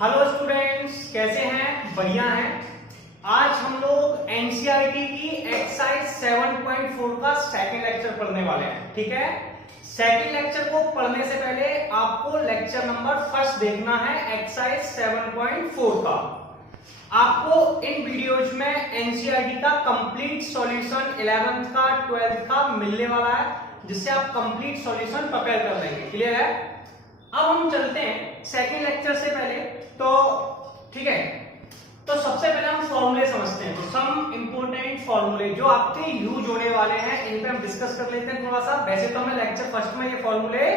Hello students, कैसे हैं? बढ़िया हैं। आज हम लोग एनसीईआरटी की एक्सरसाइज 7.4 का सेकंड लेक्चर पढ़ने वाले हैं। ठीक है, सेकंड लेक्चर को पढ़ने से पहले आपको लेक्चर नंबर फर्स्ट देखना है एक्सरसाइज 7.4 का। आपको इन वीडियोज में एनसीईआरटी का कंप्लीट सॉल्यूशन 11th का 12th का मिलने वाला है, जिससे आप कंप्लीट सॉल्यूशन प्रिपेयर कर लेंगे। क्लियर है? अब हम चलते हैं सेकंड लेक्चर से पहले। तो ठीक है, तो सबसे पहले हम फॉर्मूले समझते हैं। तो सम इंपोर्टेंट फॉर्मूले जो आपके यूज होने वाले हैं, इन पे हम डिस्कस कर लेते हैं थोड़ा सा। वैसे तो हमने लेक्चर फर्स्ट में ये फॉर्मूले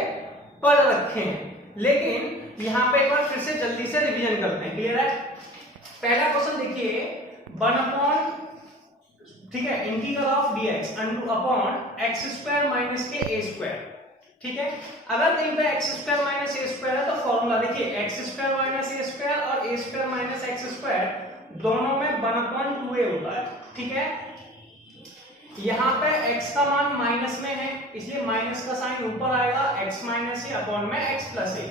पढ़ रखे हैं, लेकिन यहाँ पे एक बार फिर से जल्दी से रिवीजन करते हैं। क्लियर है? पहला क्वेश्चन देखिए, 1 अपॉन, ठीक है, integral of dx upon x square minus के ए स्क्वायर। ठीक है, अगर कहीं पे x square minus a square है तो फॉर्मूला देखिए, x square minus a square और ए स्क्वायर माइनस एक्स स्क्वायर दोनों में 1/2a होता है। ठीक है, यहाँ पे x का मान माइनस में है, इसलिए माइनस का साइन ऊपर आएगा, x माइनस ए अपॉन में x प्लस ए।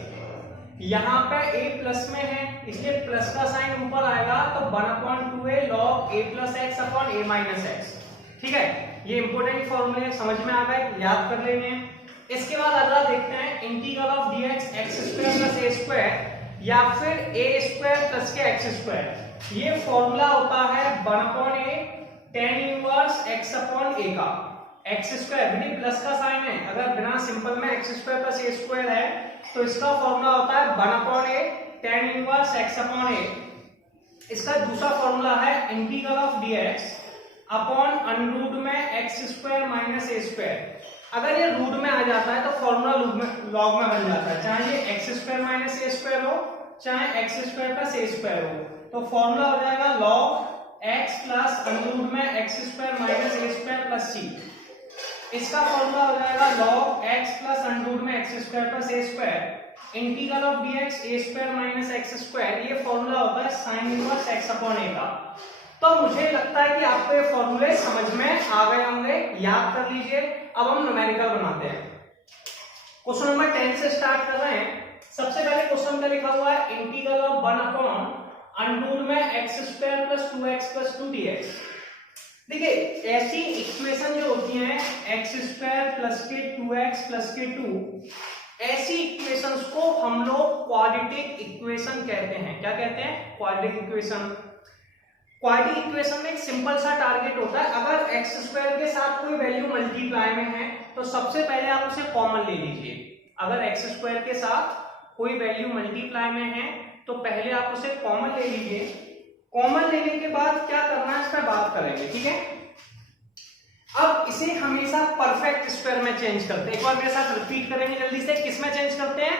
यहाँ पे a प्लस में है, इसलिए प्लस का साइन ऊपर आएगा, तो 1/2a log a plus x upon a minus x. ठीक है, ये इंपोर्टेंट फॉर्मूले समझ में आ गए, याद कर लेंगे। इसके बाद अगला देखते हैं, integral of dx x square plus a square या फिर ए स्क्वायर प्लस के एक्स स्क्वायर। ये फॉर्मूला होता है 1/a tan inverse x upon a का। एक्स स्क्वायर यानी प्लस का साइन है, अगर बिना सिंपल में x square plus a square है तो इसका फॉर्मूला होता है 1/a tan inverse x upon a। इसका दूसरा फॉर्मूला है integral of dx upon under root में x square minus a square. अगर ये रूट में आ जाता है तो फॉर्मूला लॉग में बन जाता है, चाहे ये x square minus a square हो चाहे x square plus a square हो। तो फॉर्मूला हो जाएगा log x plus under root में x square minus a square plus c. इसका फॉर्मूला हो जाएगा log x plus under root में x square plus a square integral of dx a square minus x square. ये formula होता है sine inverse x upon a का। तो मुझे लगता है कि आपको ये फॉर्मूले समझ में आ गए होंगे, याद कर लीजिए। अब हम न्यूमेरिकल बनाते हैं। क्वेश्चन नंबर 10 से स्टार्ट कर रहे हैं। सबसे पहले क्वेश्चन में लिखा हुआ है integral of 1 upon under root में x square plus 2x plus 2dx। देखिए, ऐसी इक्वेशन जो होती हैं एक्स स्क्वायर प्लस के 2x प्लस के 2, ऐसी इक्वेशंस को हम लोग क्वाड्रेटिक इक्वेशन कहते हैं। क्या कहते हैं? Quadratic equation. क्वाड्रेटिक इक्वेशन में एक सिंपल सा टारगेट होता है, अगर एक्स स्क्वायर के साथ कोई वैल्यू मल्टीप्लाई में है तो सबसे पहले आप उसे कॉमन ले लीजिए। अगर एक्स स्क्वायर के साथ कोई वैल्यू मल्टीप्लाई में है तो पहले आप उसे कॉमन ले लीजिए। कॉमन लेने के बाद क्या करना है, इस पर बात करेंगे। ठीक है, अब इसे हमेशा परफेक्ट स्क्वायर में चेंज करते हैं। एक बार मेरे साथ रिपीट करेंगे जल्दी से, किसमें चेंज करते हैं?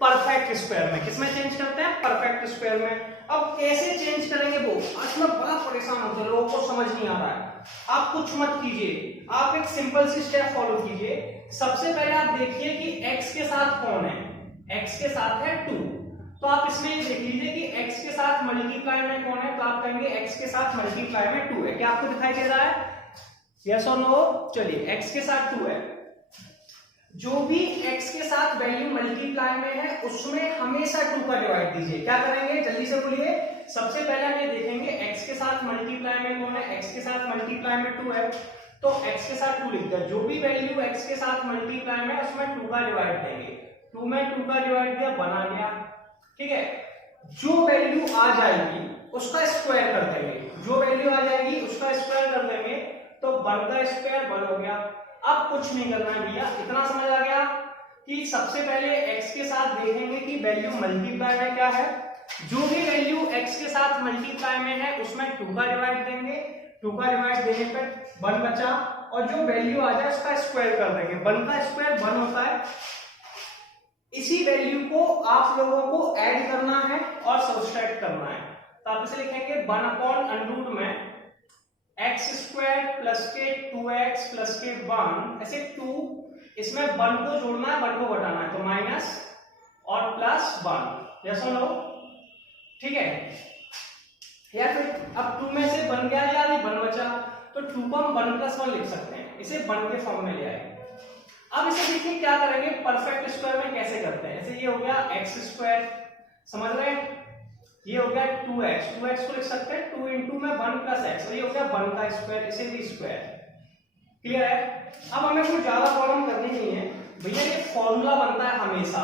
परफेक्ट स्क्वायर में। किसमें चेंज करते हैं? परफेक्ट स्क्वायर में। अब कैसे चेंज करेंगे वो आज मैं बड़ा परेशान होता है, लोगों को समझ नहीं आ रहा है। आप कुछ मत कीजिए, आप एक सिंपल सी स्टेप फॉलो कीजिए। सबसे पहले आप देखिए कि x के साथ कौन है। x के साथ है 2, तो आप इसमें ये देख लीजिए कि x के साथ मल्टीप्लाई में कौन है, तो आप कहेंगे x के साथ मल्टीप्लाई में 2 है। क्या आपको दिखाई दे रहा है? यस और नो? चलिए, x के साथ 2 है। जो भी x के साथ वैल्यू मल्टीप्लाई में है उसमें हमेशा 2 का डिवाइड दीजिए। क्या करेंगे, जल्दी से बोलिए। सबसे पहले हम ये देखेंगे x के साथ मल्टीप्लाई में कौन है। x के साथ मल्टीप्लाई में 2 है, तो x के साथ 2 लिखते हैं। जो भी वैल्यू x के साथ मल्टीप्लाई में उसमें 2 का डिवाइड देंगे। 2 में 2 का डिवाइड दिया, बना गया। ठीक है, जो वैल्यू आ जाएगी उसका स्क्वायर कर देंगे। जो वैल्यू आ जाएगी उसका स्क्वायर कर देंगे, तो 1 का स्क्वायर 1 हो गया। अब कुछ नहीं करना है भैया, इतना समझ आ गया कि सबसे पहले x के साथ देखेंगे कि वैल्यू मल्टीप्लाई में क्या है। जो भी वैल्यू x के साथ मल्टीप्लाई में है उसमें 2 का डिवाइड देंगे। 2 का डिवाइड देने पर 1 बचा, और जो वैल्यू आ जाए उसका स्क्वायर कर देंगे। 1 का स्क्वायर 1 होता है। इसी वैल्यू को आप लोगों को ऐड करना है और सब्सट्रैक्ट करना है। तो आप इसे लिखेंगे 1 अपॉन अंडर रूट में एक्स स्क्वायर प्लस के 2x प्लस के 1, ऐसे 2, इसमें 1 को जोड़ना है 1 को घटाना है, तो माइनस और प्लस 1। यस और नो? ठीक है, या फिर अब 2 में से 1 गया यार, ये 1 बचा, तो 2 को हम 1 प्लस 1 लिख सकते हैं, इसे 1 के फॉर्म में ले आए। अब इसे देखिए क्या करेंगे, परफेक्ट स्क्वायर में कैसे करते हैं। ऐसे ये हो गया एक्स स्क्वायर, समझ रहे हैं? ये हो गया 2x, 2x को लिख सकते हैं 2 इंटू में 1 प्लस एक्स, और ये हो गया 1 का स्क्वायर, इसे भी स्क्वायर। क्लियर है? अब हमें कोई ज्यादा प्रॉब्लम करनी नहीं है भैया, ये फॉर्मूला बनता है हमेशा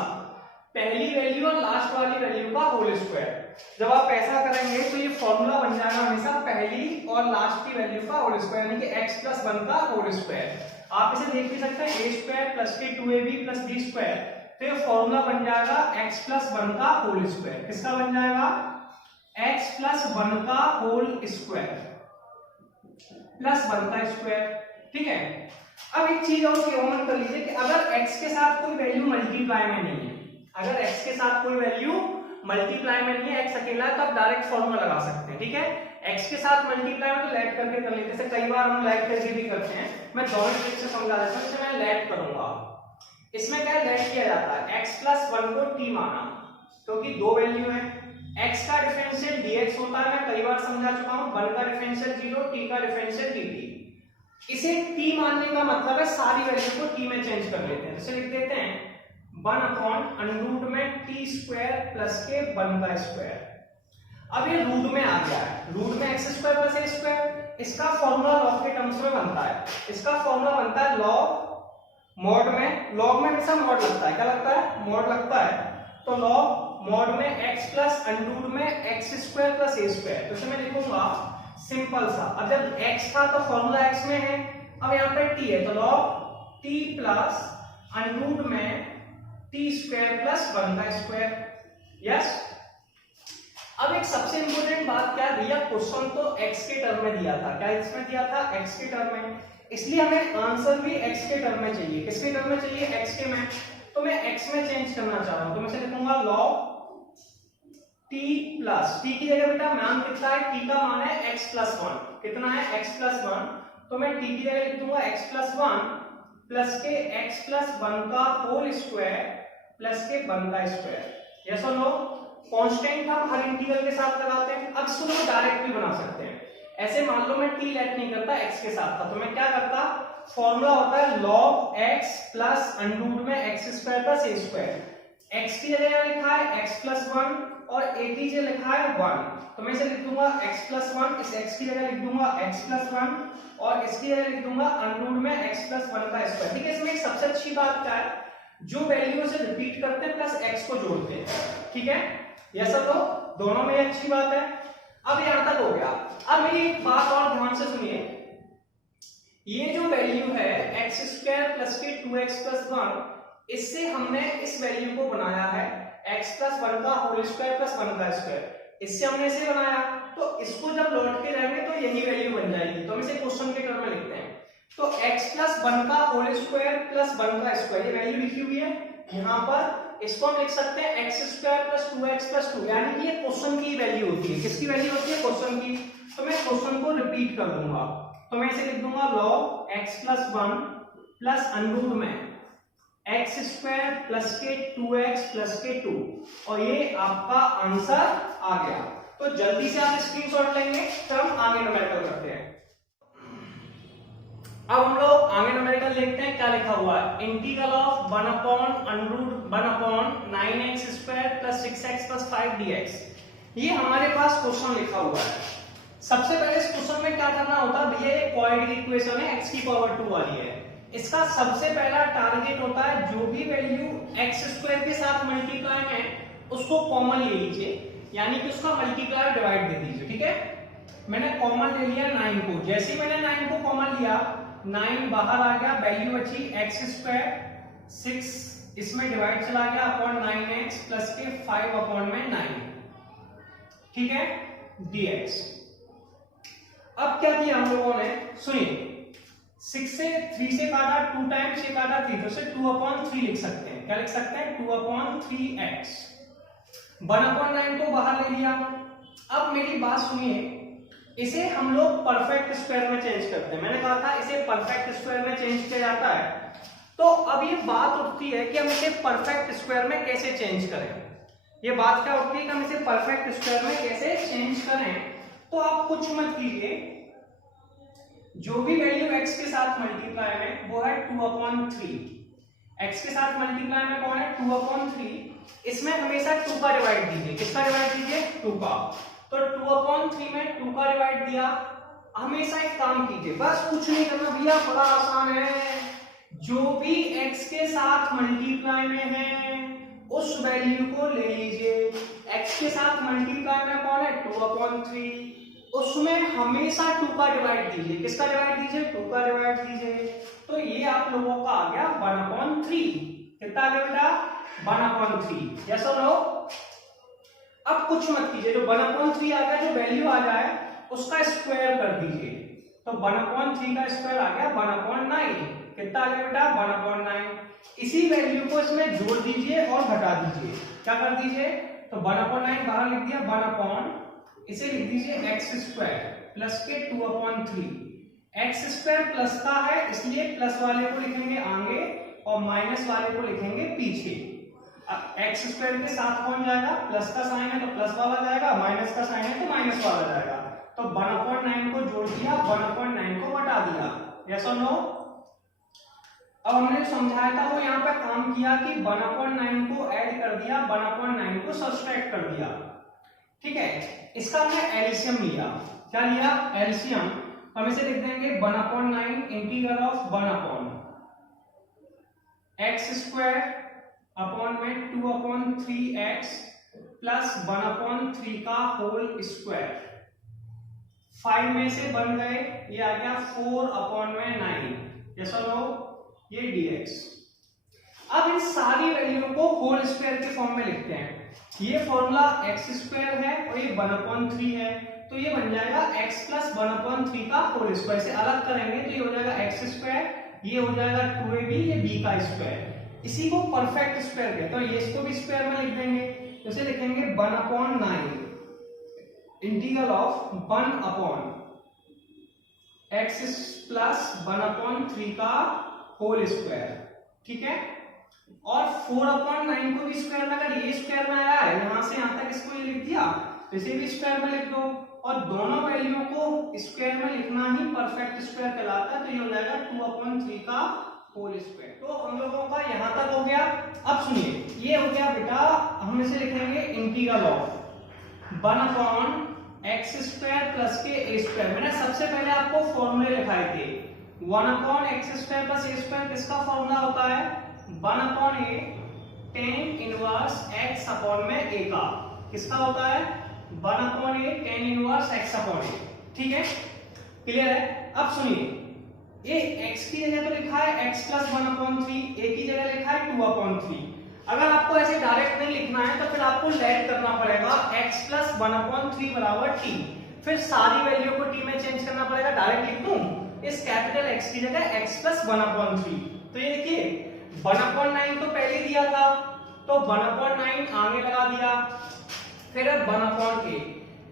पहली वैल्यू और लास्ट वाली वैल्यू का होल स्क्वायर। जब आप ऐसा करेंगे तो ये फॉर्मूला बन जाएगा हमेशा पहली और लास्ट की वैल्यू का होल स्क्वायर, यानी कि x प्लस 1 का होल स्क्वायर। आप इसे देख भी सकते हैं a स्क्वायर प्लस के 2ab प्लस b स्क्वायर, तो ये फॉर्मूला बन जाएगा x प्लस 1 का होल स्क्वायर। किसका बन जाएगा? x प्लस 1 का होल स्क्वायर प्लस 1 का स्क्वायर। ठीक है, अब एक चीज और कॉमन कर लीजिए कि अगर x के साथ कोई वैल्यू मल्टीप्लाई में नहीं है, अगर x के साथ कोई वैल्यू मल्टीप्लाई में नहीं है, x अकेला है, तो आप डायरेक्ट फॉर्मूला लगा सकते हैं। ठीक है, x के साथ मल्टीप्लाई में तो लेट करके कर लेते हैं, कई बार हम लेट करके भी करते हैं। मैं दोनों ट्रिक से समझा देता हूं, मैं लेट करूंगा। इसमें क्या लेट किया जाता है, x प्लस 1 को t माना, क्योंकि दो वैल्यू है। x का डिफरेंशियल dx होता है, मैं कई बार समझा चुका हूं, 1 का डिफरेंशियल 0, t का डिफरेंशियल dt। इसे t मानने का मतलब है सारी वैल्यू को t में चेंज कर लेते हैं। इसे लिख देते हैं 1 अपॉन अंडर में t स्क्वायर प्लस के 1 का स्क्वायर। अब ये रूट में आ गया है, रूट में x square plus a square. इसका फॉर्मूला लॉग के टर्म्स में बनता है, इसका फॉर्मूला बनता है लॉग मॉड में, लॉग में हमेशा मॉड लगता है, क्या लगता है? मॉड लगता है। तो लॉग मॉड में x प्लस अंडर में x square plus a square. तो इसे मैं लिखूंगा सिंपल सा, अब जब x था तो फॉर्मूला x में है, अब यहाँ पे t है तो log t प्लस अंडर में t स्क्वायर प्लस 1 का स्क्वायर। यस, अब एक सबसे इंपॉर्टेंट बात क्या है भैया, क्वेश्चन तो x के टर्म में दिया था, क्या इसमें दिया था? x के टर्म में, इसलिए हमें आंसर भी x के टर्म में चाहिए। किसके टर्म में चाहिए? x के में। तो मैं x में चेंज करना चाह रहा हूं, तो मैं इसे लिखूंगा log t प्लस, t की जगह बेटा मान कितना है, t का मान है x प्लस 1, कितना है? x प्लस 1, तो मैं t की जगह लिख दूंगा x प्लस 1 प्लस के x प्लस 1 का होल स्क्वायर प्लस के 1 का स्क्वायर। यस और नो? कांस्टेंट हम हर इंटीग्रल के साथ लगाते हैं। अब इसको हम डायरेक्ट भी बना सकते हैं, ऐसे मान लो मैं t लेट नहीं करता, x के साथ था, तो मैं क्या करता, फॉर्मूला होता है log x प्लस अंडर में x square plus a square. x की जगह लिखा है x प्लस 1 और a की जगह लिखा है 1, तो मैं इसे लिख दूंगा x प्लस 1, इस x की जगह लिख दूंगा x प्लस 1 और इसकी जगह लिख दूंगा अंडर में x प्लस 1 का स्क्वायर। ठीक है, इसमें एक सबसे अच्छी बात क्या है, जो वैल्यू से रिपीट करते हैं प्लस x को जोड़ते हैं। ठीक है, यह सब तो दोनों में अच्छी बात है। अब यहां तक हो गया। अब मेरी एक बात और ध्यान से सुनिए, ये जो वैल्यू है x स्क्वायर प्लस के 2x प्लस 1, इससे हमने इस वैल्यू को बनाया है x प्लस 1 का होल स्क्वायर प्लस 1 का स्क्वायर, इससे हमने इसे बनाया, तो इसको जब लौट के जाएंगे तो यही वैल्यू बन जाएगी। तो हम इसे क्वेश्चन के टर्म में लिखते हैं, तो x प्लस 1 का होल स्क्वायर प्लस 1 का स्क्वायर, ये वैल्यू लिखी हुई है यहाँ पर, इसको हम लिख सकते हैं x square plus 2x plus 2, यानी कि ये क्वेश्चन की वैल्यू होती है। किसकी वैल्यू होती है? क्वेश्चन की। तो मैं क्वेश्चन को रिपीट कर दूंगा, तो मैं इसे लिख दूंगा log x plus 1 plus under में x स्क्वायर प्लस के 2x प्लस के 2, और ये आपका आंसर आ गया। तो जल्दी से आप स्क्रीनशॉट लेंगे, फिर हम आगे न्यूमेरिकल करते हैं। अब हम लोग आगे न्यूमेरिकल देखते हैं, क्या लिखा हुआ है, integral of 1 upon 9x square plus 6x plus 5 dx। ये हमारे पास क्वेश्चन लिखा हुआ है। सबसे पहले इस क्वेश्चन में क्या करना होता है भैया, ये क्वाड्रेटिक इक्वेशन है, x की पावर 2 वाली है। इसका सबसे पहला टारगेट होता है जो भी वैल्यू x स्क्वायर के साथ मल्टीप्लाई में उसको कॉमन ले लीजिए, यानी कि उसका मल्टीप्लाई डिवाइड दे दीजिए। ठीक है, मैंने कॉमन ले लिया 9 को, जैसे ही मैंने 9 को कॉमन लिया, 9 बाहर आ गया, वैल्यू बची x स्क्वायर, 6 इसमें डिवाइड चला गया अपॉन 9x प्लस के 5 अपॉन में 9, ठीक है, dx। अब क्या किया हम लोगों ने, सुनिए, 6 से 3 से काटा, 2 टाइम्स से काटा 3, तो इसे 2 अपॉन 3 लिख सकते हैं। क्या लिख सकते हैं? 2 अपॉन 3x। 1 अपॉन 9 को बाहर ले लिया। अब मेरी बात सुनिए, इसे हम लोग परफेक्ट स्क्वायर में चेंज करते हैं। मैंने कहा था इसे परफेक्ट स्क्वायर में चेंज किया जाता है। तो अब ये बात उठती है कि हम इसे परफेक्ट स्क्वायर में कैसे चेंज करें। ये बात क्या उठती है कि हम इसे परफेक्ट स्क्वायर में कैसे चेंज करें। तो आप कुछ मत कीजिए, जो भी वैल्यू x के साथ मल्टीप्लाई में वो है 2 अपॉन 3। x के साथ मल्टीप्लाई में कौन है? 2 अपॉन 3। इसमें हमेशा 2 का डिवाइड दीजिए। किसका डिवाइड दीजिए? 2 का, तो 2/3 में 2 का डिवाइड दिया। हमेशा एक काम कीजिए, बस कुछ नहीं करना भैया, बड़ा आसान है। जो भी x के साथ मल्टीप्लाई में है उस वैल्यू को ले लीजिए। x के साथ मल्टीप्लाई में कौन है? 2/3, उसमें हमेशा 2 का डिवाइड दीजिए। किसका डिवाइड दीजिए? 2 का डिवाइड दीजिए। तो ये आप लोगों का आ गया 1/3। कितना आ गया बेटा? 1/3। यस और नो? अब कुछ मत कीजिए, जो 1/3 आ गया, जो वैल्यू आ जाए उसका स्क्वायर कर दीजिए। तो 1/3 का स्क्वायर आ गया 1/9। कितना आ गया बेटा? 1/9। इसी वैल्यू को इसमें जोड़ दीजिए और घटा दीजिए। क्या कर दीजिए? तो 1/9 बाहर लिख दिया, 1/, इसे लिख दीजिए x² प्लस के 2/3। x² प्लस का है इसलिए प्लस वाले को लिखेंगे आगे और माइनस वाले को लिखेंगे पीछे। अब x² के साथ कौन जाएगा? प्लस का साइन है तो प्लस वाला जाएगा, माइनस का साइन है तो माइनस वाला जाएगा। तो 1/9 को जोड़ दिया, 1/9 को घटा दिया। यस और नो? अब हमने समझाया था वो यहाँ पे काम किया कि 1/9 को ऐड कर दिया, 1/9 को सब्सट्रैक्ट कर दिया। ठीक है, इसका हमने एलसीएम लिया। क्या लिया? एलसीएम। हम इसे लिख देंगे 1/9 इंटीग्रल ऑफ 1/x² अपॉन में 2/3x प्लस 1/3 का होल स्क्वायर। 5 में से बन गए, ये आ गया 4/9। यस और नो? ये dx। अब इन सारी वैल्यू को होल स्क्वायर के फॉर्म में लिखते हैं। ये फॉर्मूला x² है और ये 1/3 है, तो ये बन जाएगा x प्लस 1/3 का होल स्क्वायर। से अलग करेंगे तो ये हो जाएगा x², ये हो जाएगा 2ab, ये b का स्क्वायर। इसी को परफेक्ट स्क्वायर कहते हैं। तो ये इसको भी स्क्वायर में लिख देंगे, तो इसे लिखेंगे 1/9 इंटीग्रल ऑफ 1/x प्लस 1/3 का होल स्क्वायर। ठीक है, और 4/9 को भी स्क्वायर में, अगर ये स्क्वायर में आया है यहां से यहां तक इसको ये लिख दिया, तो इसे भी स्क्वायर में लिख दो। और दोनों वैल्यू को स्क्वायर में लिखना ही परफेक्ट स्क्वायर कहलाता है। तो ये हो जाएगा 2/3 का होल स्क्वायर। तो हम लोगों का यहां तक हो गया। अब सुनिए, ये हो गया बेटा, हम इसे लिखेंगे इंटीग्रल ऑफ 1/x² प्लस के a²। मैंने सबसे पहले आपको फॉर्मूले लिखाए थे। 1/x² प्लस a², किसका फॉर्मूला होता है? 1/a tan inverse x upon में a का। किसका होता है? 1/a tan inverse x upon a। ठीक है, क्लियर है? अब सुनिए, ये x की जगह तो लिखा है x प्लस 1/3, a की जगह लिखा है 2/3। अगर आपको ऐसे डायरेक्ट नहीं लिखना है तो फिर आपको लेट करना पड़ेगा, x प्लस 1/3 बराबर t। फिर सारी वैल्यू को t में चेंज करना पड़ेगा। डायरेक्ट लिख दूं इस कैपिटल X की जगह x प्लस 1/3। तो ये देखिए 1/9 तो पहले दिया था, तो 1/9 आगे लगा दिया। फिर 1/a,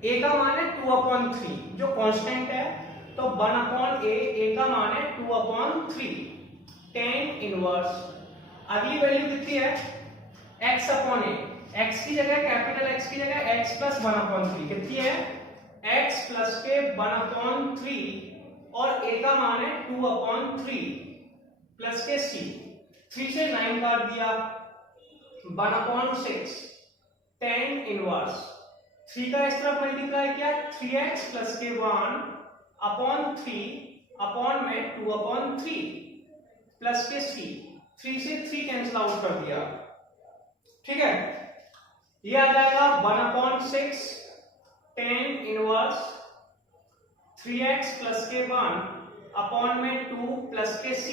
a का मान है 2/3 जो कांस्टेंट है, तो 1/a, a का मान है 2/3 tan इनवर्स। अगली वैल्यू कितनी है? x upon a। x की जगह, कैपिटल X की जगह x प्लस 1/3 कितनी है? x प्लस के 1/3 और a का मान है 2/3 प्लस के c। 3 से 9 काट दिया, 1/6 tan इनवर्स। 3 का इस तरफ मल्टीप्लाई किया, 3x प्लस के 1/3 अपॉन में 2/3 प्लस के c। 3 से 3 कैंसिल आउट कर दिया। ठीक है, ये आ जाएगा 1/6 tan इनवर्स 3x प्लस के 1 अपॉन में 2 प्लस के c।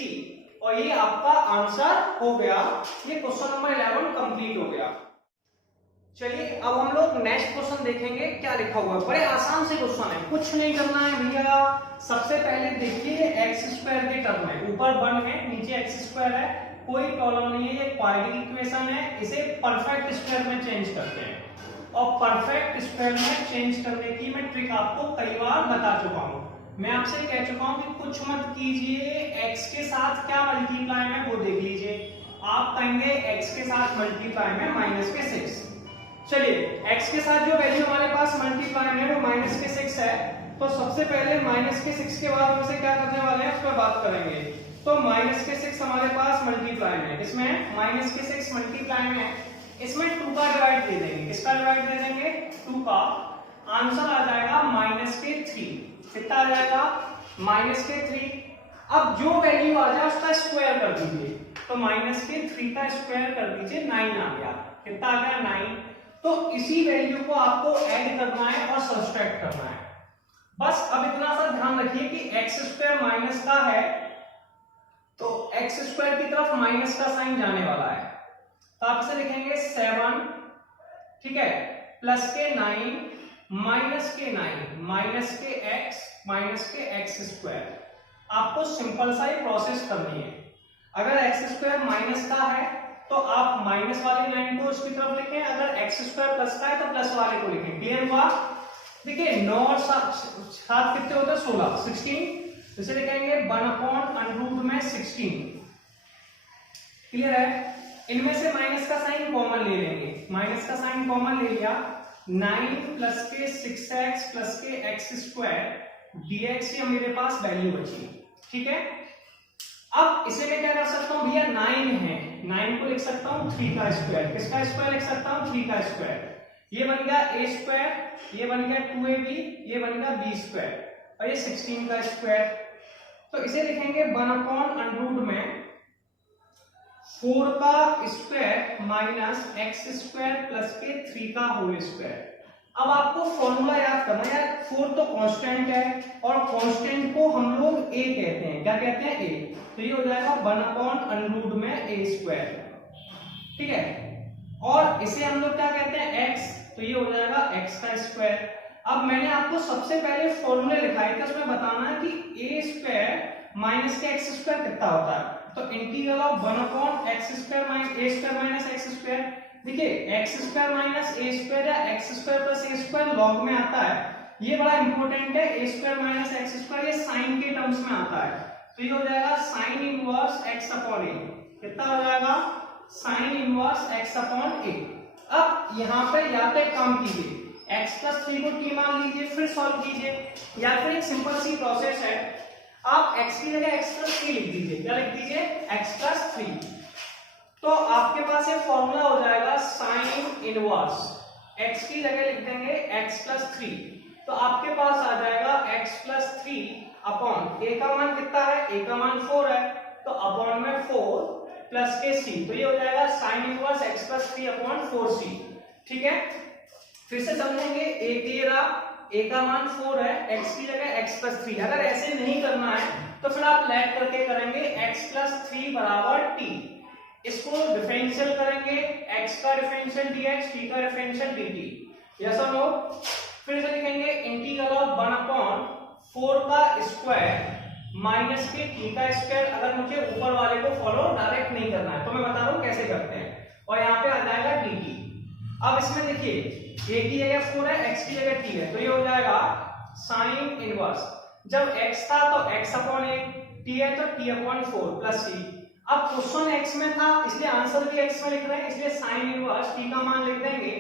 और ये आपका आंसर हो गया। ये क्वेश्चन नंबर 11 कंप्लीट हो गया। चलिए अब हम लोग नेक्स्ट क्वेश्चन देखेंगे क्या लिखा हुआ है। बड़े आसान से क्वेश्चन है, कुछ नहीं करना है भैया। सबसे पहले देखिए x² के टर्म है, ऊपर 1 है, नीचे x² है, कोई प्रॉब्लम नहीं है। ये क्वाड्रेटिक इक्वेशन है, इसे परफेक्ट स्क्वायर में चेंज करते हैं। और परफेक्ट स्क्वायर में चेंज करने की मैं ट्रिक आपको कई बार बता चुका हूं। मैं आपसे कह चुका हूं कि कुछ मत कीजिए, x के साथ क्या मल्टीप्लाई में वो देख लीजिए। आप कहेंगे x के साथ मल्टीप्लाई में -6। चलिए x के साथ जो वैल्यू हमारे पास मल्टीप्लाई में वो -6 है, तो सबसे पहले -6 के बाद हम इसे क्या करने वाले हैं उस पर बात करेंगे। तो -6 हमारे पास मल्टीप्लाई में, इसमें -6 मल्टीप्लाई में, इसमें 2 का डिवाइड दे देंगे। किसका डिवाइड दे देंगे? 2 का आंसर आ जाएगा -3। कितना आ जाएगा? -3। अब जो वैल्यू आ जाए उसका स्क्वायर कर दीजिए, तो -3 का स्क्वायर कर दीजिए, 9 आ गया। कितना आ गया? 9। तो इसी वैल्यू को आपको ऐड करना है और सब्सट्रैक्ट करना है। बस अब इतना सा ध्यान रखिए कि एक्स स्क्वायर माइनस का है तो एक्स स्क्वायर की तरफ माइनस का साइन जाने वाला है, तो आप इसे लिखेंगे 7, ठीक है, प्लस के 9 माइनस के 9 माइनस के एक्स स्क्वायर। आपको सिंपल सा ही प्रोसेस करनी है। अगर एक्स स्क्वायर माइनस का है तो आप माइनस वाली लाइन को उसकी तरफ लिखें, अगर एक्स स्क्वायर प्लस का है तो प्लस वाले को लिखें। क्लियर हुआ? देखिए 9 और 7 कितने होते हैं? 16, 16। इसे लिखेंगे 1/√16। क्लियर है? इनमें से माइनस का साइन कॉमन ले लेंगे, माइनस का साइन कॉमन ले लिया, 9 प्लस के 6x प्लस के एक्स स्क्वायर dx, ये मेरे पास वैल्यू बची। ठीक है, अब इसे मैं क्या कर सकता हूं भैया? 9 है, 9 को लिख सकता हूं 3 का स्क्वायर। किसका स्क्वायर लिख सकता हूं? 3 का स्क्वायर। ये बन गया a स्क्वायर, ये बन गया 2ab, ये बन गया b स्क्वायर, और ये 16 का स्क्वायर। तो इसे लिखेंगे 1/4 का square minus x square plus के 3 का होल स्क्वायर। अब आपको फॉर्मूला याद करना है, 4 तो कांस्टेंट है और कांस्टेंट को हम लोग a कहते हैं। क्या कहते हैं? a। तो ये हो जाएगा 1/√a स्क्वायर। ठीक है, और इसे हम लोग क्या कहते हैं? x, तो ये हो जाएगा x का स्क्वायर। अब मैंने आपको सबसे पहले फॉर्मूले लिखाए थे, उसमें बताना है कि a स्क्वायर माइनस के एक्स स्क्वायर कितना होता है। तो integral of 1/x square minus a square minus x square. देखिए x square minus a square या x square plus a square log में आता है, ये बड़ा इंपॉर्टेंट है। a square minus x square ये साइन के टर्म्स में आता है, तो ये हो जाएगा sign inverse x upon a। कितना हो जाएगा? Sign inverse x upon a। अब यहाँ पे या तो एक काम कीजिए, x प्लस 3 को t मान लीजिए, फिर सॉल्व कीजिए, या फिर एक सिंपल सी प्रोसेस है, आप x की जगह x प्लस 3 लिख दीजिए। क्या लिख दीजिए? x plus 3। तो आपके पास ये फॉर्मूला हो जाएगा साइन इनवर्स, x की जगह लिख देंगे x प्लस 3, तो आपके पास आ जाएगा x प्लस 3 अपॉन a का मान कितना है? a का मान 4 है, तो अपॉन में 4 प्लस के c, तो ये हो जाएगा sign inverse x plus 3 upon 4c। ठीक है, फिर से समझेंगे, a का मान 4 है, x की जगह x प्लस 3। अगर ऐसे नहीं करना है तो फिर आप लैग करके करेंगे, x प्लस 3 बराबर t। इसको डिफरेंशियल करेंगे, x का डिफरेंशियल dx, t का डिफरेंशियल dt। यस और नो? फिर से लिखेंगे इंटीग्रल ऑफ 1/4 का स्क्वायर माइनस के t का स्क्वायर। अगर मुझे ऊपर वाले को फॉलो डायरेक्ट नहीं करना है तो मैं बता रहा हूं कैसे करते हैं, और यहाँ पे आ जाएगा dt। अब इसमें देखिए a की जगह 4 है, x की जगह t है, तो ये हो जाएगा साइन इनवर्स, जब x था तो x अपॉन a, t है तो t अपॉन 4 प्लस c। अब क्वेश्चन x में था इसलिए आंसर भी x में लिख रहे हैं, इसलिए साइन इनवर्स t का मान लिख देंगे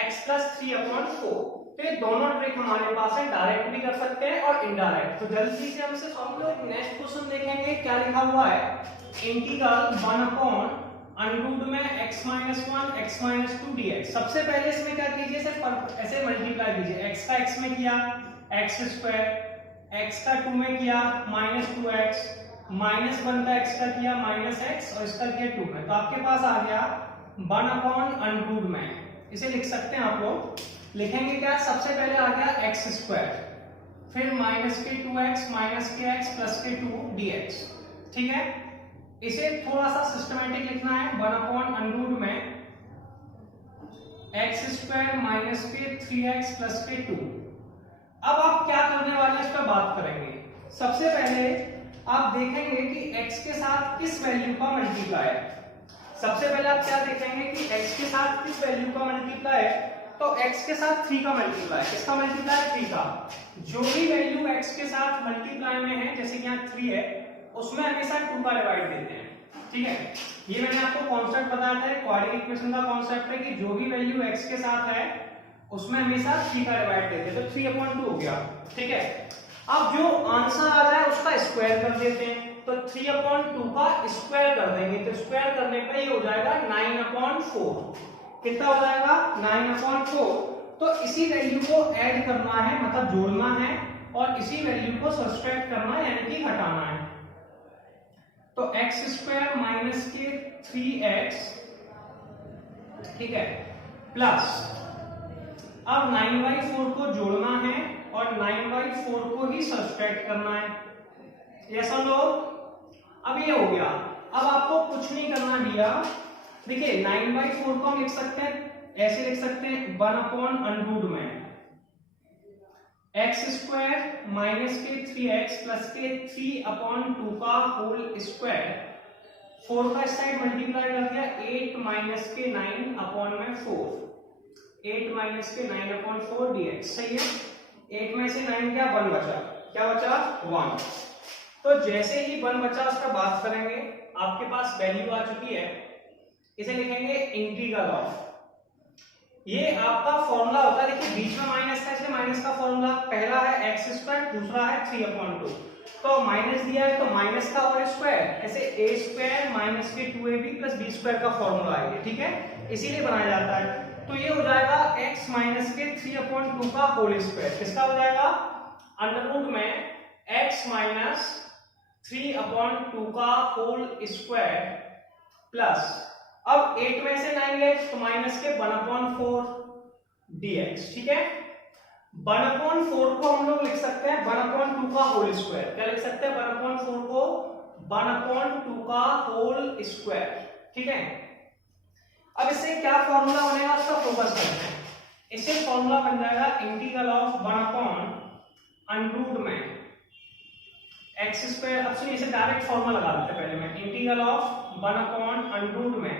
x प्लस 3 अपॉन 4। तो ये दोनों ट्रिक हमारे पास है, डायरेक्ट भी कर सकते हैं और इनडायरेक्ट। तो जल्दी से हम इसे सॉल्व करें। नेक्स्ट क्वेश्चन देखेंगे, क्या लिखा हुआ है? Integral 1/√x minus 1 x minus 2 dx। सबसे पहले इसमें क्या कीजिए, सिर्फ ऐसे मल्टीप्लाई कीजिए, x का x में किया x स्क्वायर, x का 2 में किया माइनस 2x, माइनस 1 का x का किया माइनस x, और इसका किया 2 में, तो आपके पास आ गया 1/√। में इसे लिख सकते हैं आप लोग, लिखेंगे क्या? सबसे पहले आ गया x स्क्वायर, फिर माइनस के 2x माइनस के x प्लस के 2 dx। ठीक है, इसे थोड़ा सा सिस्टमैटिक लिखना है, 1/√। में x स्क्वायर माइनस के 3x प्लस के 2। अब आप क्या करने वाले हैं इस पर बात करेंगे। सबसे पहले आप देखेंगे कि x के साथ किस वैल्यू का मल्टीप्लाई है। सबसे पहले आप क्या देखेंगे कि x के साथ किस वैल्यू का मल्टीप्लाई है, तो x के साथ 3 का मल्टीप्लाई। किसका मल्टीप्लाई? 3 का। जो भी वैल्यू x के साथ मल्टीप्लाई में है, जैसे कि यहाँ 3 है, उसमें हमेशा 2 का डिवाइड देते हैं। ठीक है, ये मैंने आपको कॉन्सेप्ट बताया था, क्वाड्रेटिक इक्वेशन का कॉन्सेप्ट है कि जो भी वैल्यू x के साथ है उसमें हमेशा 3 का डिवाइड देते हैं, तो 3/2 हो गया। ठीक है, अब जो आंसर आ रहा है उसका स्क्वायर कर देते हैं, तो 3/2 का स्क्वायर कर देंगे, तो स्क्वायर करने पे ये हो जाएगा 9/4। कितना हो जाएगा? 9/4। तो इसी वैल्यू को ऐड करना है, मतलब जोड़ना है, और इसी वैल्यू को सब्सट्रैक्ट करना है, यानी कि घटाना है। तो एक्स स्क्वायर माइनस के 3x, ठीक है, प्लस अब 9/4 को जोड़ना है और 9/4 को ही सब्सट्रैक्ट करना है। ये समझो। अब ये हो गया। अब आपको कुछ नहीं करना भैया। देखिए 9/4 को हम लिख सकते हैं, ऐसे लिख सकते हैं 1/√ में एक्स स्क्वायर माइनस के 3x प्लस के 3/2 का होल स्क्वायर, 4 का साइड मल्टीप्लाई कर दिया, 8 माइनस के 9/4, 8 माइनस के 9/4 dx। सही है। 8 में से 9 क्या 1 बचा, क्या बचा 1। तो जैसे ही 1 बचा उसका बात करेंगे, आपके पास वैल्यू आ चुकी है, इसे लिखेंगे इंटीग्रल ऑफ, ये आपका फॉर्मूला होता है। देखिए बीच में माइनस है, इसलिए माइनस का फॉर्मूला पहला है एक्स स्क्वायर, दूसरा है 3/2। तो माइनस दिया है तो माइनस का होल स्क्वायर, ऐसे a स्क्वायर माइनस के 2ab प्लस b स्क्वायर का फॉर्मूला है, ठीक है, इसीलिए बनाया जाता है। तो ये हो जाएगा x माइनस के 3/2 का होल स्क्वायर, किसका हो जाएगा अंडर में x माइनस 3/2 का होल स्क्वायर प्लस, अब 8 में से 9 गए तो माइनस के 1/4 dx, ठीक है। 1/4 को हम लोग लिख सकते हैं 1/2 का होल स्क्वायर, क्या लिख सकते हैं 1/4 को 1/2 का होल स्क्वायर, ठीक है। अब इससे क्या फॉर्मूला बनेगा उसका फोकस करते हैं। इससे फॉर्मूला बन जाएगा इंटीग्रल ऑफ 1/√ में एक्स स्क्वायर। अब सुनिए इसे डायरेक्ट फॉर्मूला लगा देते हैं पहले में, इंटीग्रल ऑफ 1/√ में,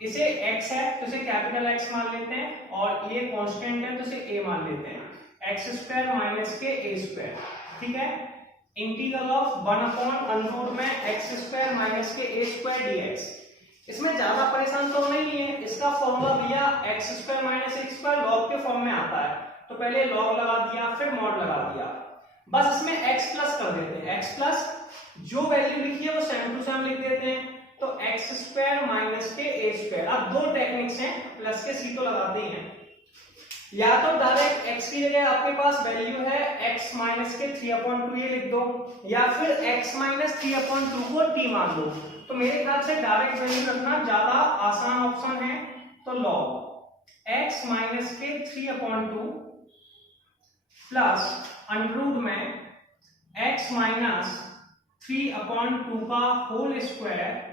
इसे x है तो इसे कैपिटल X मान लेते हैं, और ये कांस्टेंट है तो इसे a मान लेते हैं, एक्स स्क्वायर माइनस के a स्क्वायर, ठीक है। इंटीग्रल ऑफ 1/√ में एक्स स्क्वायर माइनस के a स्क्वायर dx। इसमें ज्यादा परेशान तो नहीं है, इसका फॉर्मूला भैया x square minus x square log के फॉर्म में आता है, तो पहले लॉग लगा दिया फिर मॉड लगा दिया, बस इसमें x प्लस कर देते हैं, x प्लस जो वैल्यू लिखी है वो सेम टू सेम लिख देते हैं, तो एक्स स्क्वायर माइनस के a स्क्वायर। अब दो टेक्निक्स हैं, प्लस के c तो लगाते ही हैं, या तो डायरेक्ट x की जगह आपके पास वैल्यू है x माइनस के 3/2 ये लिख दो, या फिर x माइनस 3/2 को t मान दो। तो मेरे ख्याल से डायरेक्ट वैल्यू रखना ज्यादा आसान ऑप्शन है, तो लॉग x माइनस के 3/2 प्लस अंडर में x माइनस 3/2 का होल स्क्वायर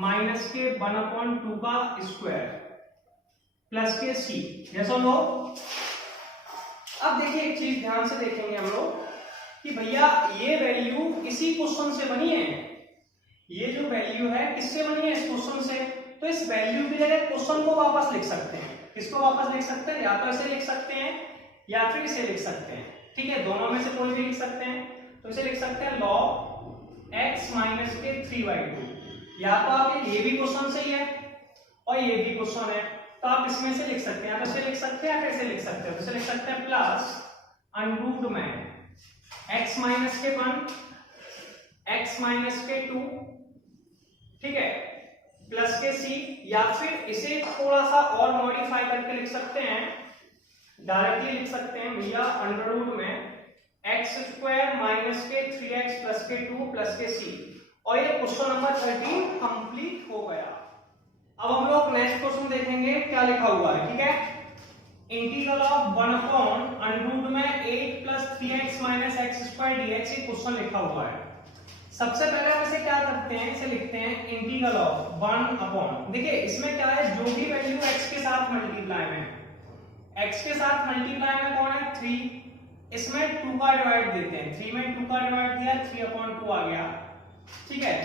माइनस के 1/2 का स्क्वायर प्लस के c, जैसा लो। अब देखिए एक चीज ध्यान से देखेंगे हम लोग कि भैया ये वैल्यू इसी क्वेश्चन से बनी है, ये जो वैल्यू है किससे बनी है, इस क्वेश्चन से। तो इस वैल्यू की जगह क्वेश्चन को वापस लिख सकते हैं, किसको वापस लिख सकते हैं, या तो इसे लिख सकते हैं या फिर इसे लिख सकते हैं, ठीक है, दोनों में से कोई भी लिख सकते हैं। तो इसे लिख सकते हैं log x माइनस के 3/2, या तो आप ये भी क्वेश्चन से ही है और ये भी क्वेश्चन है, तो आप इसमें से लिख सकते हैं, आप इसे लिख सकते हैं या कैसे लिख सकते हैं, तो इसे लिख सकते हैं प्लस अंडर में x माइनस के 1 x माइनस के 2, ठीक है, प्लस के c, या फिर इसे थोड़ा सा और मॉडिफाई करके लिख सकते हैं, डायरेक्टली लिख सकते हैं भैया अंडर में एक्स स्क्वायर माइनस के 3x प्लस के 2 प्लस के c, और ये क्वेश्चन नंबर 13 कंप्लीट हो गया। अब हम लोग नेक्स्ट क्वेश्चन देखेंगे क्या लिखा हुआ है, ठीक है। इंटीग्रल ऑफ 1/√ में 8 plus 3x minus x square dx, ये क्वेश्चन लिखा हुआ है। सबसे पहले हम इसे क्या करते हैं, इसे लिखते हैं इंटीग्रल ऑफ 1/, देखिए इसमें क्या है, जो भी वैल्यू x के साथ मल्टीप्लाई में, x के साथ मल्टीप्लाई में कौन है 3, इसमें 2 का डिवाइड देते हैं, 3 में 2 का डिवाइड दिया 3/2 आ गया, ठीक है।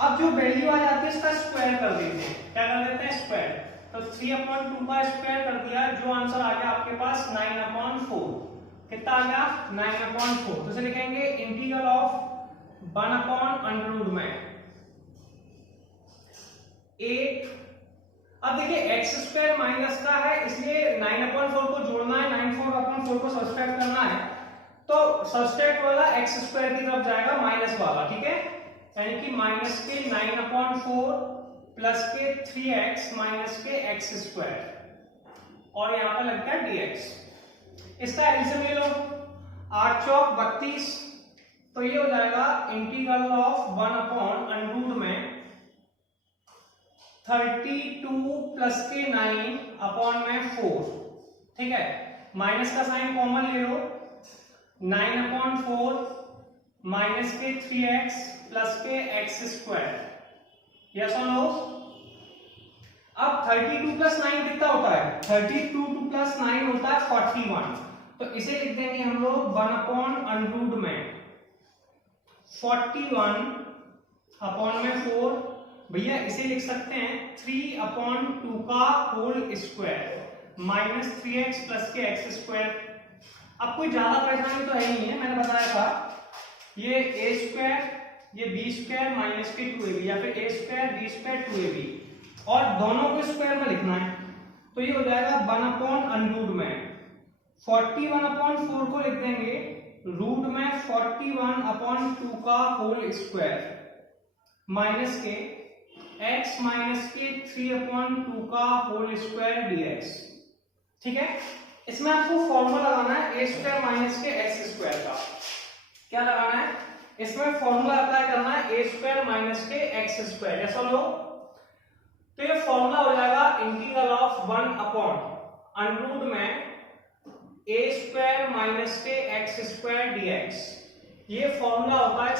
अब जो वैल्यू आ जाती है इसका स्क्वायर कर देते हैं, क्या कर देते हैं स्क्वायर, तो 3/2 का स्क्वायर कर दिया, जो आंसर आ गया आपके पास 9/4, कितना आ गया 9/4। तो इसे लिखेंगे इंटीग्रल ऑफ 1/√ में 8, अब देखिए एक्स स्क्वायर माइनस का है इसलिए 9/4 को जोड़ना है, 9/4 को सब्सट्रैक्ट करना है, तो सब्सट्रैक्ट वाला एक्स स्क्वायर की तरफ जाएगा माइनस वाला, ठीक है, यानी कि माइनस के 9/4 प्लस के 3x माइनस के एक्स स्क्वायर, और यहाँ पर लगता है dx, इसका एलसीएम ले लो, 8 चौक 32, तो ये हो जाएगा इंटीग्रल ऑफ 1 अपॉन अंडर में 32 प्लस के 9 अपॉन में 4, ठीक है। माइनस का साइन कॉमन ले लो, 9 अपॉन 4 माइनस के 3x प्लस के x स्क्वायर, यस और नो। अब 32 प्लस 9 कितना होता है, 32 प्लस 9 होता है 41, तो इसे लिख देंगे हम लोग 1 अपॉन अंडर में 41 अपॉन में 4, भैया इसे लिख सकते हैं 3 अपॉन 2 का whole square minus 3x plus के x स्क्वायर। अब कोई ज्यादा परेशानी तो है ही नहीं है, मैंने बताया था ये a स्क्वायर ये b स्क्वायर माइनस के 2ab या फिर a square b square 2ab और दोनों को स्क्वायर में लिखना है, तो ये हो जाएगा 1 अपॉन अंडर में 41 अपॉन 4 को लिख देंगे रूट में 41 अपॉन 2 का होल स्क्वायर माइनस के x माइनस के 3 अपॉन 2 का होल स्क्वायर dx, ठीक है। इसमें आपको फॉर्मूला लगाना है a स्क्वायर माइनस के x स्क्वायर का, क्या लगाना है इसमें फॉर्मूला अप्लाई करना है a स्क्वायर माइनस के x स्क्वायर, ऐसा लो। तो ये फॉर्मूला हो जाएगा इंटीग्रल ऑफ 1 अपॉन अंडर में a स्क्वायर माइनस के x स्क्वायर dx, ये फॉर्मूला होता है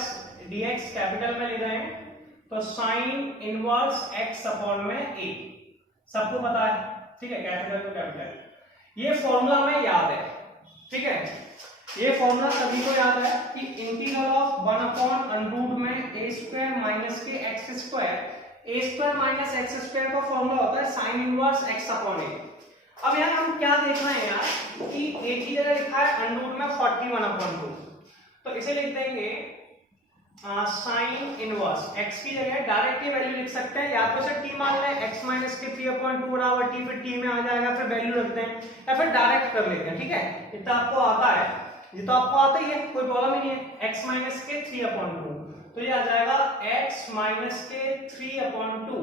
dx कैपिटल में ले रहे हैं तो साइन इनवर्स x अपॉन में a, सबको पता है, ठीक है, कैपिटल टू कैपिटल। ये फॉर्मूला में याद है, ठीक है, ये फॉर्मूला सभी को याद है कि इंटीग्रल ऑफ 1 अपॉन अंडर में a स्क्वायर माइनस के x square, a square minus x square का फॉर्मूला होता है sine inverse x upon a। अब यार हम क्या देख रहे हैं यार कि a की जगह लिखा है अंडर में 41 अपॉन 2, तो इसे लिख देंगे साइन इनवर्स x की जगह डायरेक्ट ही वैल्यू लिख सकते हैं, या तो से t मान लें x माइनस के 3/2 बराबर t, फिर t में आ जाएगा फिर वैल्यू रखते हैं या फिर डायरेक्ट कर लेते हैं, ठीक है। इतना आपको आता है, ये तो आपको आता ही है, कोई प्रॉब्लम ही नहीं है। x माइनस के 3/2 तो ये आ जाएगा x माइनस के 3/2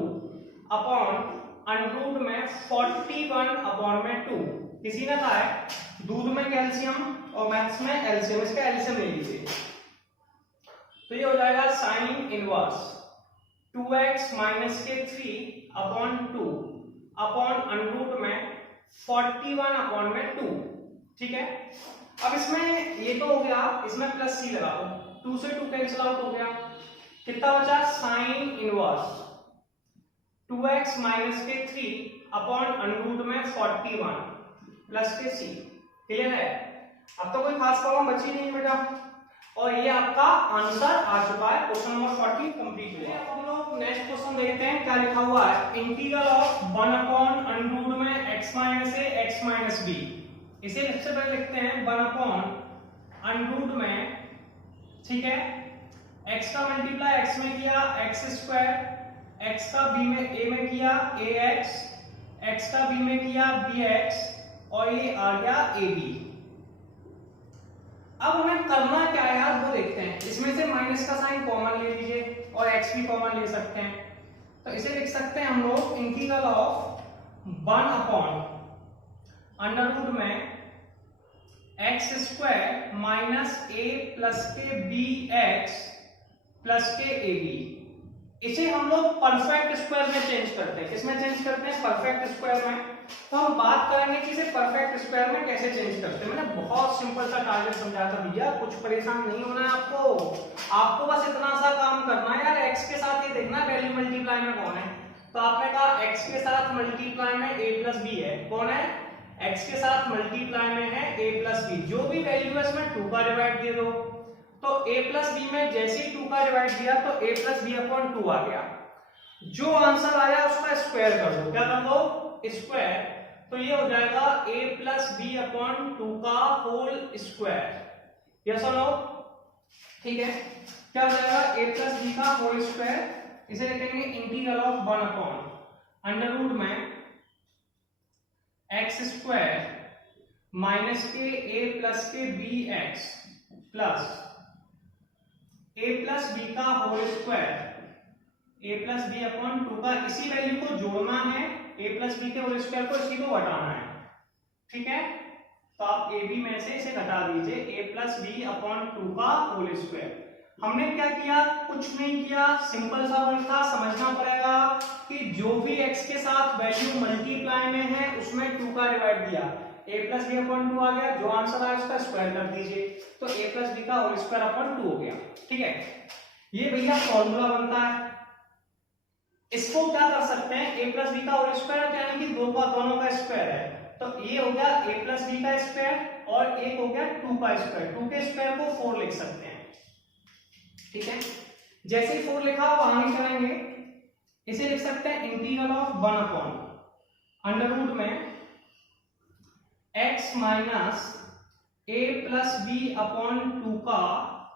अपॉन अंडर में 41 अपॉन में 2। किसी ने कहा है दूध में कैल्शियम और मैथ्स में एलसीएम, इसका एलसीएम ले लीजिए, तो ये हो जाएगा साइन इनवर्स 2x माइनस के 3 अपॉन 2 अपॉन अंडर में 41 अपॉन में 2, ठीक है। अब इसमें ये तो हो गया, इसमें प्लस c लगा दो, 2 से 2 कैंसिल आउट हो गया, कितना बचा साइन इनवर्स 2x माइनस के 3 अपॉन अंडर में 41 प्लस के c, क्लियर है। अब तो कोई खास प्रॉब्लम बची नहीं बेटा, और ये आपका आंसर आ चुका है, क्वेश्चन नंबर 40 कंप्लीट हुआ। हम लोग नेक्स्ट क्वेश्चन देखते हैं, क्या लिखा हुआ है इंटीग्रल ऑफ 1 अपॉन अंडर में x minus a x minus b, इसे सबसे पहले लिखते हैं 1 अपॉन अंडर में, ठीक है, x का मल्टीप्लाई x में किया x स्क्वायर, x का b में a में किया ax, x का b में किया bx और ये आ गया ab। अब हमें करना क्या है यार वो देखते हैं, इसमें से माइनस का साइन कॉमन ले लीजिए और x भी कॉमन ले सकते हैं, तो इसे लिख सकते हैं हम लोग इंटीग्रल ऑफ 1 अपॉन अंडर में x square minus a plus के bx प्लस के ab। इसे हम लोग परफेक्ट स्क्वायर में चेंज करते हैं, किसमें चेंज करते हैं, परफेक्ट स्क्वायर में। तो हम बात करेंगे कि इसे परफेक्ट स्क्वायर में कैसे चेंज करते हैं। मैंने बहुत सिंपल सा टारगेट समझाया था भैया, कुछ परेशान नहीं होना है आपको बस इतना सा काम करना है यार, x के साथ ये देखना वैल्यू मल्टीप्लाई में कौन है, तो आपने कहा x के साथ मल्टीप्लाई में a प्लस b है, कौन है, x के साथ मल्टीप्लाई में है a प्लस b, जो भी वैल्यू है इसमें 2 का डिवाइड दे दो, तो a प्लस b में जैसे ही 2 का डिवाइड दिया तो a प्लस b अपॉन 2 आ गया, जो आंसर आया उसका स्क्वायर कर दो, क्या कर दो, स्क्वायर, तो ये हो जाएगा a प्लस b अपॉन 2 का होल स्क्वायर, यस और नो, ठीक है। क्या हो जाएगा a प्लस b का होल स्क्वायर, इसे लिखेंगे integral of 1 upon under root में x स्क्वायर माइनस के a प्लस के bx plus a plus b का whole square, a plus b upon 2 का, इसी वैल्यू को जोड़ना है a प्लस b के होल स्क्वायर को, इसी को घटाना है, ठीक है। तो आप ए बी में से इसे घटा दीजिए, ए प्लस बी अपॉन 2 का होल स्क्वायर। हमने क्या किया, कुछ नहीं किया, सिंपल सा वर्ड था। समझना पड़ेगा कि जो भी x के साथ वैल्यू मल्टीप्लाई में है उसमें 2 का डिवाइड दिया, a प्लस बी अपॉन 2 आ गया, जो आंसर आया उसका स्क्वायर कर दीजिए, तो a प्लस बी का होल स्क्वायर अपॉन 2 हो गया। ठीक है, ये भैया फॉर्मूला बनता है। इसको क्या कर सकते हैं, a प्लस बी का होल स्क्वायर यानी कि दोनों का स्क्वायर है, तो ये हो गया a प्लस बी का स्क्वायर और एक हो गया 2 का स्क्वायर। 2 के स्क्वायर को 4 लिख सकते हैं। ठीक है, जैसे ही 4 लिखा वो आगे करेंगे, इसे लिख सकते हैं integral of 1 upon under root में x minus a plus b upon 2 का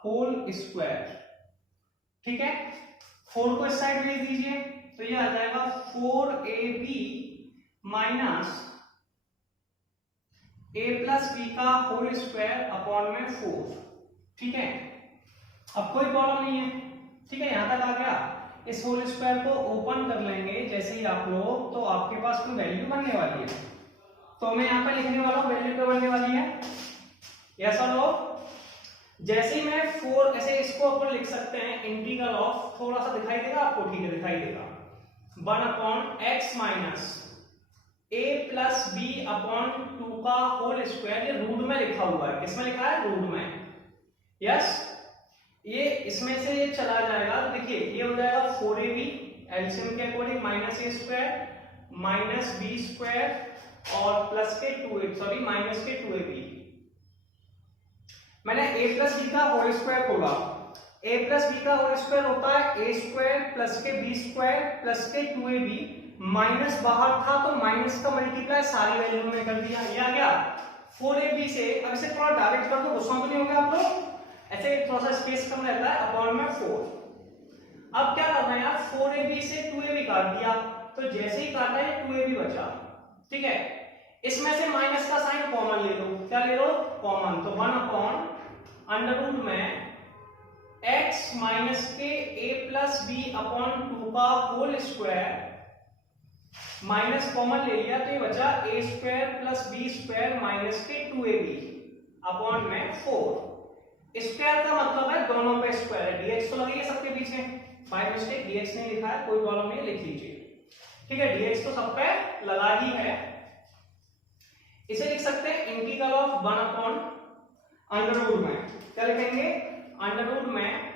होल स्क्वायर। ठीक है, 4 को इस साइड भेज दीजिए, तो ये आ जाएगा 4ab minus a plus b का होल स्क्वायर अपॉन में 4। ठीक है, अब कोई प्रॉब्लम नहीं है। ठीक है, यहां तक आ गया। इस होल स्क्वायर को ओपन कर लेंगे जैसे ही आप लोग, तो आपके पास कोई वैल्यू बनने वाली है, तो मैं यहां पर लिखने वाला हूं वैल्यू क्या बनने वाली है, ऐसा लो। जैसे ही मैं 4 ऐसे इसको अपन लिख सकते हैं इंटीग्रल ऑफ, थोड़ा सा दिखाई देगा आपको, ठीक है दिखाई देगा, 1 upon x minus a plus b upon 2 का होल स्क्वायर। ये रूट में लिखा हुआ है, किसमें लिखा है, रूट में। यस, ये इसमें से ये चला जाएगा, देखिए ये हो जाएगा 4ab एलसीएम के according minus a square minus b square और प्लस के 2a, सॉरी माइनस के 2ab। मैंने a प्लस बी का होल स्क्वायर खोला, a प्लस बी का होल स्क्वायर होता है a स्क्वायर प्लस के b स्क्वायर प्लस के 2ab, माइनस बाहर था तो माइनस का मल्टीप्लाई सारी वैल्यू में कर दिया, ये आ गया 4ab से। अब इसे थोड़ा डायरेक्ट कर दो, गुस्सा तो नहीं होगा आप लोग, ऐसे थोड़ा सा स्पेस कम रहता है, अपॉन में 4। अब क्या करना है यार, 4ab से 2ab काट दिया, तो जैसे ही काटा है 2ab बचा। ठीक है, इसमें से माइनस का साइन कॉमन ले लो, क्या ले लो, कॉमन, तो 1 अपॉन अंडर रूट में x माइनस के a प्लस बी अपॉन 2 का होल स्क्वायर, माइनस कॉमन ले लिया तो ये बचा a square plus b square minus के 2ab अपॉन में 4। स्क्वायर का मतलब है दोनों पे स्क्वायर है, dx तो लगेगा सबके पीछे, बाय मिस्टेक dx नहीं लिखा है, कोई प्रॉब्लम नहीं, लिख लीजिए। ठीक है, dx तो सब पे लगा ही है। इसे लिख सकते हैं integral of 1 upon under root में, क्या लिखेंगे, अंडर रूट में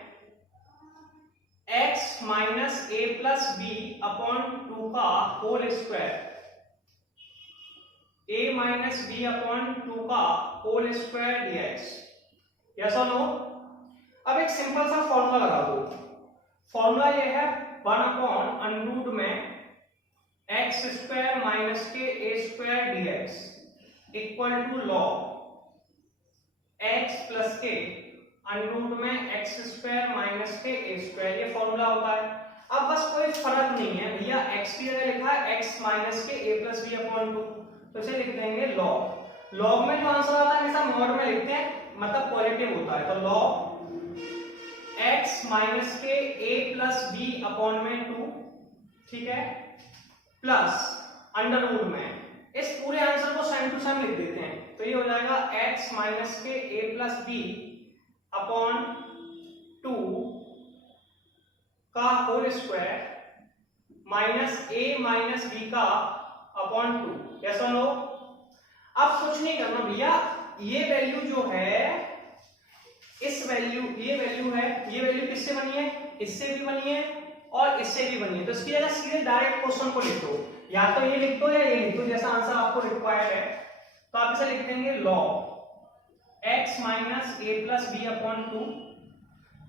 x minus a plus b upon 2 का whole square, a minus b upon 2 का होल स्क्वायर dx। यस और नो। अब एक सिंपल सा फॉर्मूला लगा दो, फॉर्मूला ये है 1 अपॉन अंडर रूट में एक्स स्क्वायर माइनस के a square dx equal to log x plus के अंडर रूट में एक्स स्क्वायर माइनस के a स्क्वायर, ये फॉर्मूला होता है। अब बस कोई फर्क नहीं है भैया, x की जगह लिखा है x माइनस के a प्लस बी अपॉन 2, तो इसे लिख देंगे लॉग। लॉग में जो आंसर आता है हमेशा मॉड में लिखते हैं, मतलब पॉजिटिव होता है, तो लॉग x माइनस के a प्लस बी अपॉन में 2, ठीक है, प्लस अंडर रूट में इस पूरे आंसर को सेम टू सेम लिख देते हैं, तो ये हो जाएगा x माइनस के a प्लस बी अपॉन 2 का whole square minus a minus b का अपॉन 2। यस और नो। अब कुछ नहीं करना भैया, ये वैल्यू जो है, इस वैल्यू, ये वैल्यू है, ये वैल्यू किससे बनी है, इससे भी बनी है और इससे भी बनी है, तो इसकी जगह सीधे डायरेक्ट क्वेश्चन को लिख दो, या तो ये लिख दो या ये लिख दो, जैसा आंसर आपको रिक्वायर्ड है। तो आप इसे लिख देंगे log x minus a plus b upon 2,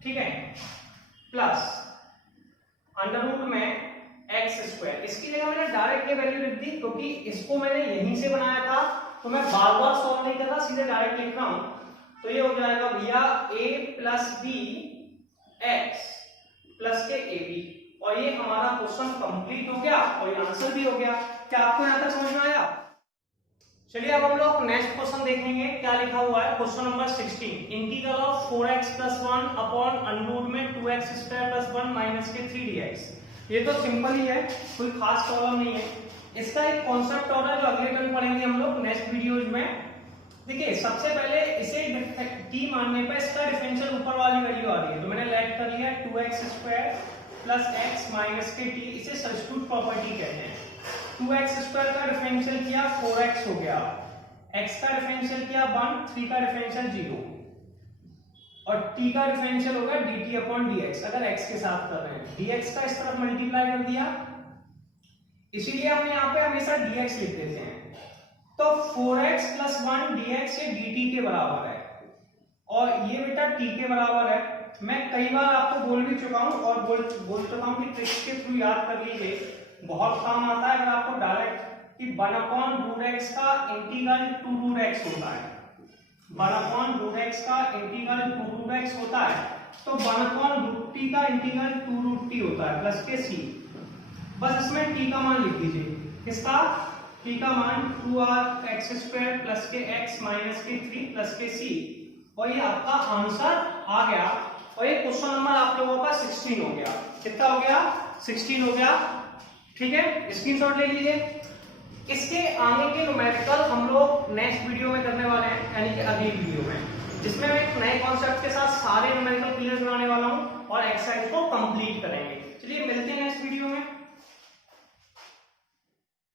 ठीक है, प्लस अंडर रूट में एक्स स्क्वायर। इसकी जगह मैंने डायरेक्ट ये वैल्यू लिख दी क्योंकि इसको मैंने यहीं से बनाया था, तो मैं बार बार सॉल्व नहीं कर रहा, सीधे डायरेक्ट लिख रहा हूं। तो ये हो जाएगा भैया a plus b x plus k a B, और ये हमारा क्वेश्चन कंप्लीट हो गया और ये आंसर भी हो गया। क्या आपको यहां तक समझ में आया? चलिए अब हम लोग नेक्स्ट क्वेश्चन देखेंगे, क्या लिखा हुआ है, question number 16, integral of 4x plus 1 upon under root में 2x स्क्वायर प्लस 1 माइनस के 3 dx। ये तो सिंपल ही है, कोई खास प्रॉब्लम नहीं है। इसका एक कॉन्सेप्ट और है जो अगले टर्म पढ़ेंगे हम लोग नेक्स्ट वीडियोज में। देखिए सबसे पहले इसे t मानने पर इसका डिफरेंशियल ऊपर वाली वैल्यू आ रही है, तो मैंने लेट कर लिया 2x² प्लस x माइनस के t, इसे सब्स्टिट्यूट प्रॉपर्टी कहते हैं। 2x² का डिफरेंशियल किया 4x हो गया, x का डिफरेंशियल किया 1, 3 का डिफरेंशियल 0 और t का डिफरेंशियल होगा dt/dx। अगर x के साथ कर रहे हैं dx का इस तरफ मल्टीप्लाई कर दिया, इसीलिए हम यहाँ पे हमेशा dx लिख देते हैं। तो 4x प्लस 1 dx ये dt के बराबर है और ये बेटा t के बराबर है। मैं कई बार आपको बोल भी चुका हूं और बोल चुका हूं कि ट्रिक्स के थ्रू याद कर लीजिए, बहुत काम आता है। अगर आपको डायरेक्ट कि 1/√x का इंटीग्रल 2√x होता है, 1/√x का इंटीग्रल 2√x होता है, तो 1/√t का इंटीग्रल 2√t होता है प्लस के c। बस इसमें t का मान लिख दीजिए, किसका, t का मान 2rx² प्लस के x माइनस के 3 प्लस के c, और ये आपका आंसर आ गया। और ये क्वेश्चन नंबर आप लोगों का 16 हो गया। कितना हो गया, 16 हो गया, ठीक है, स्क्रीनशॉट ले लीजिए। इसके आगे के न्यूमेरिकल हम लोग नेक्स्ट वीडियो में करने वाले हैं, यानी कि अगली वीडियो में, जिसमें मैं एक नए कॉन्सेप्ट के साथ सारे न्यूमेरिकल क्लियर कराने वाला हूं और एक्सरसाइज को कंप्लीट करेंगे।